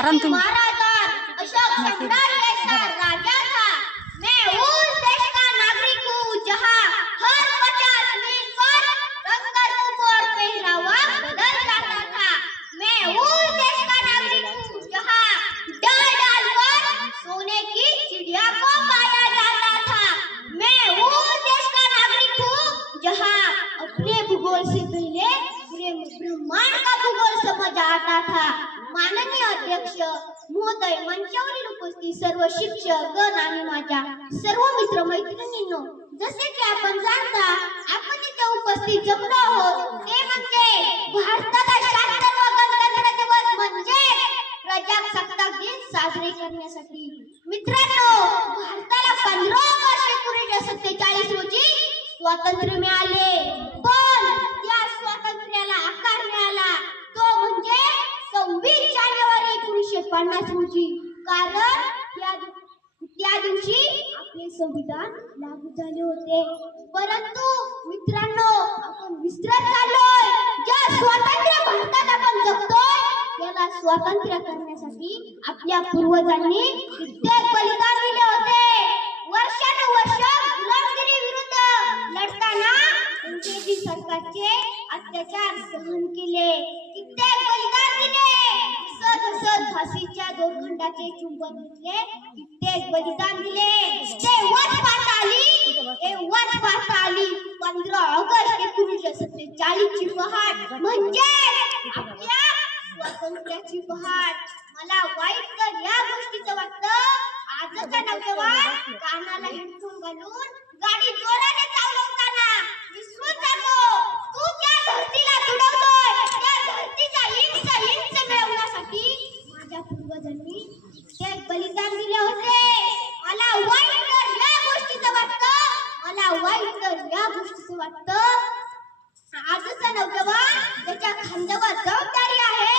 छत्रपति महाराज अशोक सम्राट जैसा राजा था। मैं उस देश का नागरिक हूँ जहाँ हर 50 मील पर रंग रूप और पहनावा बदल जाता था। मैं उस देश का नागरिक हूँ जहाँ डाल डाल पर सोने की चिड़िया को पाया जाता था। मैं उस देश का नागरिक हूँ जहाँ अपने भूगोल से पहले पूरे ब्रह्मांड का भूगोल समझ आता था। माननीय अध्यक्ष महोदय, मंचावरील उपस्थित सर्व शिक्षक गण आणि माझ्या सर्व मित्र मैत्रिणींनो, जसे की आपण जाणता, आपण इथे उपस्थित जमलो आहोत ते म्हणजे भारताचा 76वा गणतंत्र दिवस म्हणजे प्रजासत्ताक दिन साजरे करण्यासाठी। मित्रांनो, भारताला 15 वर्षे पूर्वी 1947 रोजी स्वातंत्र्य मिळाले, पण त्या स्वातंत्र्याला आकार मिळाला तो म्हणजे 26 जानेवारी 1950 रोजी। कारण त्या दिवशी आपले संविधान लागू झाले होते। परंतु मित्रांनो, आपण विसरत चाललोय, ज्या स्वातंत्र्य भारतात आपण जगतोय त्याला स्वातंत्र्य करण्यासाठी आपल्या पूर्वजांनी कित्येक बलिदान दिले होते। वर्षानुवर्ष गुलामगिरी विरुद्ध लढताना इंग्रजी सरकारचे अत्याचार सहन केले, कित्येक बलिदान दिले, सद फाशीच्या दोरखंडाचे चुंबन घेतले, कित्येक बलिदान दिले। तेव्हाच आली 15 ऑगस्ट 1947 ची पहाट म्हणजे आपल्या स्वातंत्र्याची पहाट। मला वाईट तर या गोष्टीचं वाटतं, आजचा नौजवान कानाला हेडफोन घालून गाडी जोराने चालवताना विसरून जातो तू त्या धरतीला तुडवतोय। त्या धरतीचा इंच मिळवण्यासाठी माझ्या पूर्वजांनी ते बलिदान दिले होते। मला वाईट तर या गोष्टीचं वाटतं, आजचा नौजवान त्याच्या खांद्यावर जबाबदारी आहे,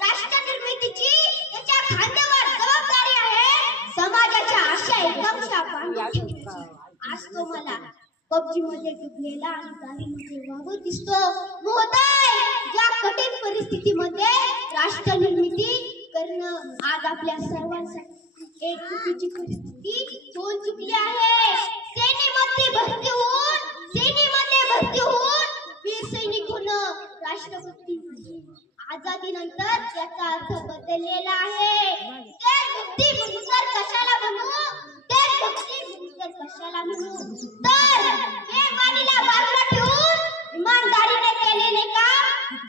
राष्ट्र निर्मितीची त्याच्या खांद्यावर जबाबदारी आहे, समाजाच्या आशा एकांक्षा बांधून ठेवण्याची। आज तो मला पबजी मध्ये डुबलेला आणि दारूमध्ये वाहत दिसतो। महोदय, या कठीण परिस्थितीमध्ये राष्ट्र निर्मिती करणं आज आपल्या सर्वांसाठी एक चुकीची परिस्थिती होऊन चुकली आहे। सेनेमध्ये भरती होऊन वीर सैनिक होणं राष्ट्रभक्ती नाही। आझादी नंतर याचा अर्थ बदललेला आहे। देशभक्ती म्हणून तर कशाला म्हणू, तर बेमानीला बाजूला